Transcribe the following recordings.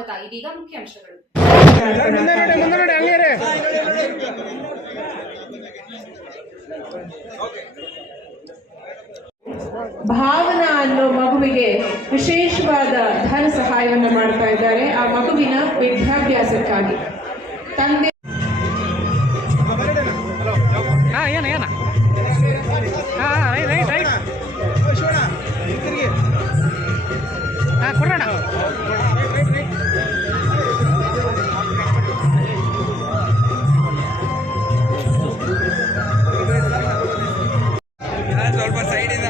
ಸ್ವಾಗತ. ಇದೀಗ ಮುಖ್ಯಾಂಶಗಳು. ಭಾವನಾ ಅನ್ನೋ ಮಗುವಿಗೆ ವಿಶೇಷವಾದ ಧನ ಸಹಾಯವನ್ನು ಮಾಡ್ತಾ ಇದ್ದಾರೆ. ಆ ಮಗುವಿನ ವಿದ್ಯಾಭ್ಯಾಸಕ್ಕಾಗಿ ತಂದೆ ಕೊಡೋಣ. ಸ್ವಲ್ಪ ಸೈಡಿಂದ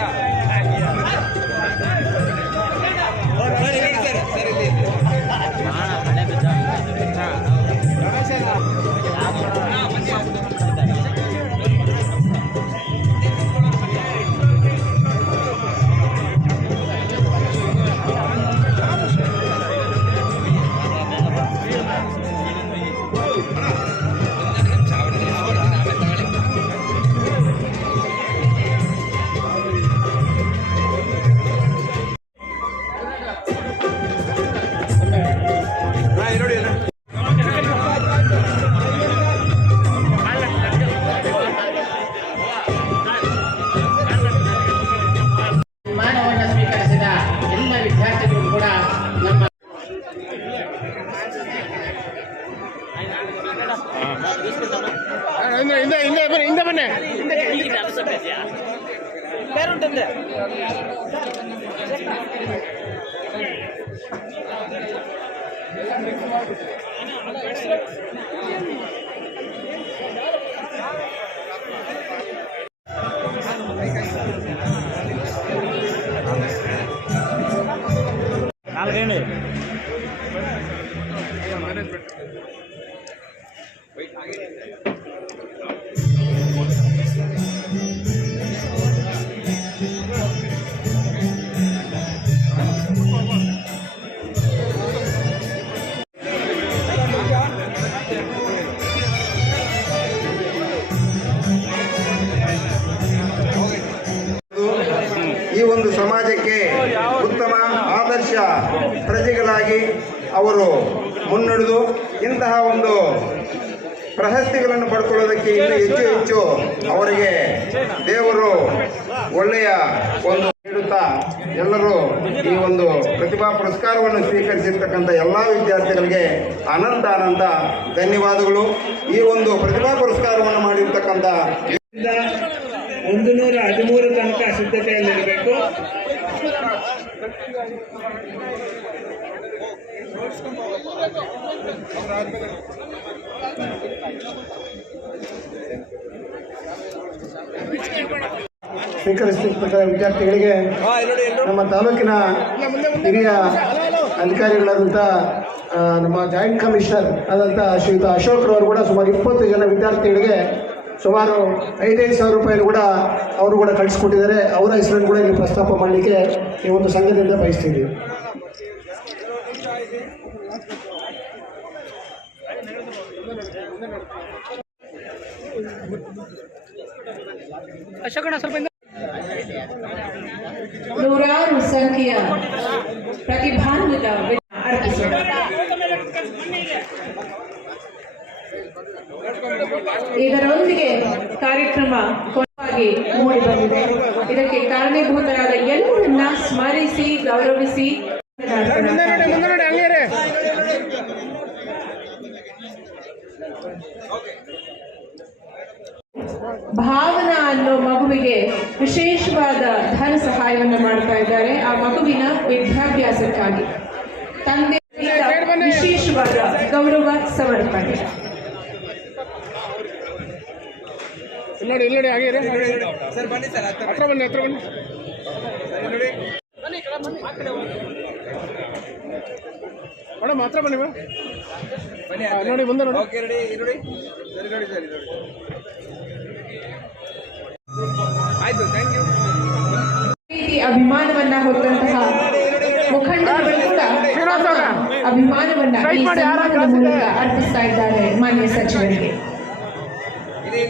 ಈ ಒಂದು ಸಮಾಜಕ್ಕೆ ಉತ್ತಮ ಆದರ್ಶ ಪ್ರಜೆಗಳಾಗಿ ಅವರು ಮುನ್ನಡೆದು ಇಂತಹ ಒಂದು ಪ್ರಶಸ್ತಿಗಳನ್ನು ಪಡ್ಕೊಳ್ಳೋದಕ್ಕೆ ಇನ್ನೂ ಹೆಚ್ಚು ಹೆಚ್ಚು ಅವರಿಗೆ ದೇವರು ಒಳ್ಳೆಯ ಒಂದು ನೀಡುತ್ತಾ ಎಲ್ಲರೂ ಈ ಒಂದು ಪ್ರತಿಭಾ ಪುರಸ್ಕಾರವನ್ನು ಸ್ವೀಕರಿಸಿರ್ತಕ್ಕಂಥ ಎಲ್ಲ ವಿದ್ಯಾರ್ಥಿಗಳಿಗೆ ಅನಂತ ಧನ್ಯವಾದಗಳು. ಈ ಒಂದು ಪ್ರತಿಭಾ ಪುರಸ್ಕಾರವನ್ನು ಮಾಡಿರ್ತಕ್ಕಂಥ 113 ತನಕ ಸಿದ್ಧತೆಯಲ್ಲಿರಬೇಕು. ಸ್ವೀಕರಿಸುತ್ತಿದ್ದ ವಿದ್ಯಾರ್ಥಿಗಳಿಗೆ ನಮ್ಮ ತಾಲೂಕಿನ ಹಿರಿಯ ಅಧಿಕಾರಿಗಳಾದಂಥ ನಮ್ಮ ಜಾಯಿಂಟ್ ಕಮಿಷನರ್ ಆದಂಥ ಶ್ರೀಯುತ ಅಶೋಕ್ರವರು ಕೂಡ ಸುಮಾರು 20 ಜನ ವಿದ್ಯಾರ್ಥಿಗಳಿಗೆ ಸುಮಾರು 5,000 ರೂಪಾಯಿನೂ ಕೂಡ ಅವರು ಕೂಡ ಕಳಿಸ್ಕೊಟ್ಟಿದ್ದಾರೆ. ಅವರ ಹೆಸರನ್ನು ಕೂಡ ಇಲ್ಲಿ ಪ್ರಸ್ತಾಪ ಮಾಡಲಿಕ್ಕೆ ಈ ಒಂದು ಸಂಘದಿಂದ ಬಯಸ್ತಿದ್ದೀವಿ. ನೂರಾರು ಸಂಖ್ಯೆಯ ಪ್ರತಿಭಾನ್ವಿತ ಇದರೊಂದಿಗೆ ಕಾರ್ಯಕ್ರಮ ಕೊನೆಯಾಗಿ ಮೂಡಿ ಬಂದಿದೆ. ಇದಕ್ಕೆ ಕಾರಣೀಭೂತರಾದ ಎಲ್ಲರನ್ನ ಸ್ಮರಿಸಿ ಗೌರವಿಸಿ ಭಾವನಾ ಅನ್ನೋ ಮಗುವಿಗೆ ವಿಶೇಷವಾದ ಧನ ಸಹಾಯವನ್ನು ಮಾಡ್ತಾ ಇದ್ದಾರೆ. ಆ ಮಗುವಿನ ವಿದ್ಯಾಭ್ಯಾಸಕ್ಕಾಗಿ ತಂದೆ ವಿಶೇಷವಾದ ಗೌರವ ಸಮರ್ಪಣೆ. ನೋಡಿ ಹಾಗೆ ಸರ್, ಬನ್ನಿ ಸರ್, ಹತ್ರ ಬನ್ನಿ ಮೇಡಮ್, ಹತ್ರ ಬನ್ನಿ ನೋಡಿ, ಮುಂದೆ ನೋಡಿ. ಓಕೆ, ರೆಡಿ, ಸರಿ, ಸರಿ, ಆಯ್ತು, ಥ್ಯಾಂಕ್ ಯು. ಅಭಿಮಾನವನ್ನ ಹೊತ್ತಂತಹ ಮುಖಂಡರುಗಳು ಕೂಡ ಅಭಿಮಾನವನ್ನ ಈ ಸನ್ಮಾನದ ಮೂಲಕ ಅರ್ಪಿಸ್ತಾ ಇದ್ದಾರೆ ಮಾನ್ಯ ಸಚಿವರಿಗೆ. ನೋಡಿ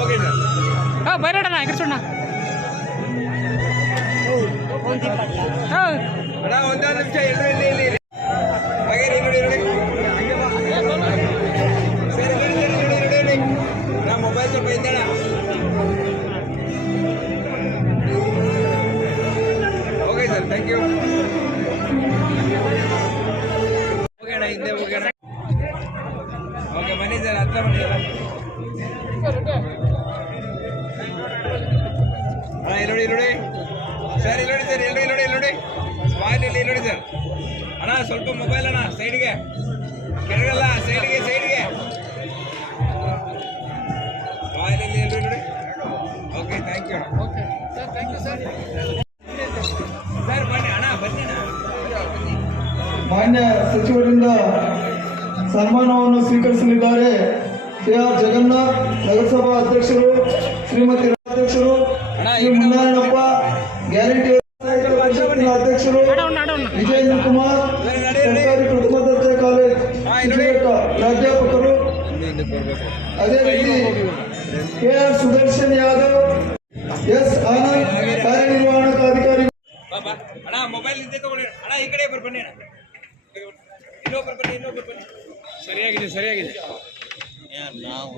ಓಕೆ ಸರ್. ಬರೋಣ, ಅಣ್ಣ ಒಂದೇ ನಿಮಿಷ ಎಲ್ಲರೂ ಇಲ್ಲಿ ಹಾಗೆ ನೋಡಿ ಸರಿ ನೋಡಿ ನಾ ಮೊಬೈಲ್ ಸ್ವಲ್ಪ ಇದ್ದಾಳ ಓಕೆ ಸರ್ ಥ್ಯಾಂಕ್ ಯು ಹೋಗೋಣ ಹಿಂದೆ ಹೋಗೋಣ ಓಕೆ ಬನ್ನಿ ಸರ್ ಹತ್ರ ಬನ್ನಿ ಅಣ್ಣ ಇಲ್ಲಿ ನೋಡಿ ಸರ್ ಇಲ್ಲಿ ನೋಡಿ ಸರ್ ಇಲ್ಲಿ ನೋಡಿ ಸ್ಮೈಲ್ ಇಲ್ಲಿ ನೋಡಿ ಸರ್ ಅಣ್ಣ ಸ್ವಲ್ಪ ಮೊಬೈಲ್ ಅಣ್ಣ ಸೈಡ್ಗೆ ಕೆಳಗಲ್ಲ ಸೈಡ್ಗೆ ಸ್ಮೈಲ್ ಇಲ್ಲಿ ನೋಡಿ okay thank you okay sir thank you sir ಬನ್ನಿ ಅಣ್ಣ ಬನ್ನಿ ಅಣ್ಣ ಮಾನ್ಯ ಸಚಿವರಿಂದ ಸನ್ಮಾನವನ್ನು ಸ್ವೀಕರಿಸಲಿದ್ದಾರೆ KR ಜಗನ್ನಾಥ್ ನಗರಸಭಾ ಅಧ್ಯಕ್ಷರು, ಶ್ರೀಮತಿ ಅಧ್ಯಕ್ಷರು, ಶ್ರೀ ಮುನ್ನಾರಾಯಣಪ್ಪ ಗ್ಯಾರಂಟಿ ಪರಿಷತ್ತಿನ ಅಧ್ಯಕ್ಷರು, ವಿಜೇಂದ್ರ ಕುಮಾರ್ ಸರ್ಕಾರಿ ಪ್ರಥಮ ದರ್ಜೆ ಕಾಲೇಜ್ ಪ್ರಾಧ್ಯಾಪಕರು, ಅದೇ ರೀತಿ KR ಸುದರ್ಶನ್ ಯಾದವ್, S ಆನಂದ್ ಕಾರ್ಯನಿರ್ವಹಣಾಧಿಕಾರಿ. ಅಣ್ಣ ಮೊಬೈಲ್ ಹಿಂದೆ ತಗೊಳ್ಳಿ ಅಣ್ಣ ಈ ಕಡೆ ಬನ್ನಿ ಅಣ್ಣ ಇನ್ನೊಬ್ಬರು ಬನ್ನಿ ಸರಿಯಾಗಿದೆ ನಾವು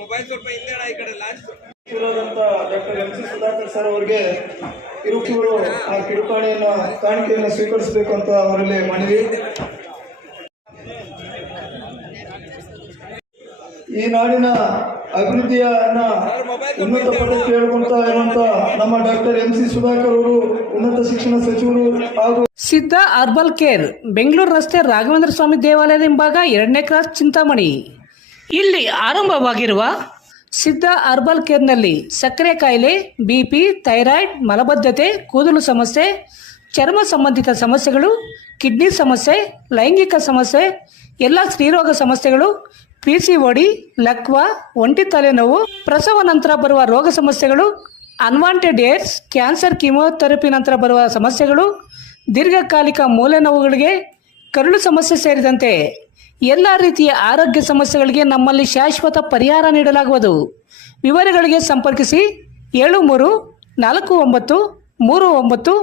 ಮೊಬೈಲ್ ಸ್ವಲ್ಪ ಹಿಂದೆ ಅಣ್ಣ ಈ ಕಡೆ last doctor MC Sudhakar sir ಅವರಿಗೆ ಇರುಕಿವರು ಆ ಕಾಣಿಕೆಯನ್ನು ಸ್ವೀಕರಿಸಬೇಕು ಅಂತ ಅವರಲ್ಲಿ ಮನವಿ. ಈ ನಾಡಿನ ಅಭಿವೃದ್ಧಿಯನ್ನ ಉನ್ನತ ಪದಕ್ಕೆ ಹೇಳ್ಕೊಂತಾ ಇರುವಂತ ನಮ್ಮ ಡಾಕ್ಟರ್ MC ಸುಧಾಕರ್ ಅವರು ಉನ್ನತ ಶಿಕ್ಷಣ ಸಚಿವರು ಹಾಗೂ ಸಿದ್ಧ ಅರ್ಬಲ್ ಕೇರ್ ಬೆಂಗಳೂರು ರಸ್ತೆ ರಾಘವೇಂದ್ರ ಸ್ವಾಮಿ ದೇವಾಲಯದ ಹಿಂಭಾಗ 2ನೇ ಕ್ರಾಸ್ ಚಿಂತಾಮಣಿ. ಇಲ್ಲಿ ಆರಂಭವಾಗಿರುವ ಸಿದ್ಧ ಅರ್ಬಲ್ ಕೇರ್ನಲ್ಲಿ ಸಕ್ಕರೆ ಕಾಯಿಲೆ, BP, ಥೈರಾಯ್ಡ್, ಮಲಬದ್ಧತೆ, ಕೂದಲು ಸಮಸ್ಯೆ, ಚರ್ಮ ಸಂಬಂಧಿತ ಸಮಸ್ಯೆಗಳು, ಕಿಡ್ನಿ ಸಮಸ್ಯೆ, ಲೈಂಗಿಕ ಸಮಸ್ಯೆ, ಎಲ್ಲ ಸ್ತ್ರೀರೋಗ ಸಮಸ್ಯೆಗಳು, PCOD, ಲಕ್ವಾ, ಒಂಟಿ ತಲೆನೋವು, ಪ್ರಸವ ನಂತರ ಬರುವ ರೋಗ ಸಮಸ್ಯೆಗಳು, ಅನ್ವಾಂಟೆಡ್ ಏಡ್ಸ್, ಕ್ಯಾನ್ಸರ್, ಕೀಮೋಥೆರಪಿ ನಂತರ ಬರುವ ಸಮಸ್ಯೆಗಳು, ದೀರ್ಘಕಾಲಿಕ ಮೂಲೆ ನೋವುಗಳಿಗೆ, ಕರುಳು ಸಮಸ್ಯೆ ಸೇರಿದಂತೆ ಎಲ್ಲ ರೀತಿಯ ಆರೋಗ್ಯ ಸಮಸ್ಯೆಗಳಿಗೆ ನಮ್ಮಲ್ಲಿ ಶಾಶ್ವತ ಪರಿಹಾರ ನೀಡಲಾಗುವುದು. ವಿವರಗಳಿಗೆ ಸಂಪರ್ಕಿಸಿ 7349399362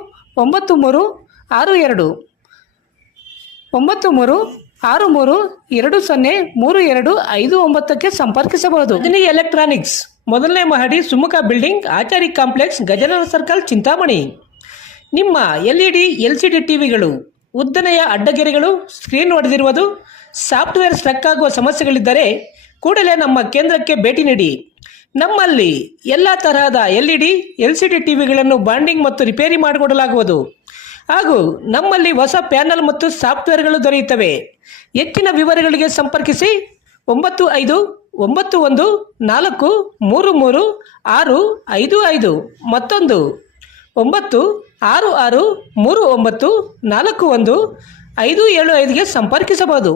9363203259ಕ್ಕೆ ಸಂಪರ್ಕಿಸಬಹುದು. ಅಗ್ನಿ ಎಲೆಕ್ಟ್ರಾನಿಕ್ಸ್, 1ನೇ ಮಹಡಿ, Sumukha building, Achari complex, Gajanana circle, Chintamani. ನಿಮ್ಮ LED LCD ಟಿವಿಗಳು ಉದ್ದನೆಯ ಅಡ್ಡಗೆರೆಗಳು, ಸ್ಕ್ರೀನ್ ಒಡೆದಿರುವುದು, ಸಾಫ್ಟ್ವೇರ್ ಸ್ಟ್ರಕ್ ಆಗುವ ಸಮಸ್ಯೆಗಳಿದ್ದರೆ ಕೂಡಲೇ ನಮ್ಮ ಕೇಂದ್ರಕ್ಕೆ ಭೇಟಿ ನೀಡಿ. ನಮ್ಮಲ್ಲಿ ಎಲ್ಲ ತರಹದ LED LCD ಟಿವಿಗಳನ್ನು ಬಾಂಡಿಂಗ್ ಮತ್ತು ರಿಪೇರಿ ಮಾಡಿಕೊಡಲಾಗುವುದು. ಹಾಗೂ ನಮ್ಮಲ್ಲಿ ಹೊಸ ಪ್ಯಾನಲ್ ಮತ್ತು ಸಾಫ್ಟ್ವೇರ್ಗಳು ದೊರೆಯುತ್ತವೆ. ಹೆಚ್ಚಿನ ವಿವರಗಳಿಗೆ ಸಂಪರ್ಕಿಸಿ 9514333655 ಮತ್ತೊಂದು 9663941575ಗೆ ಸಂಪರ್ಕಿಸಬಹುದು.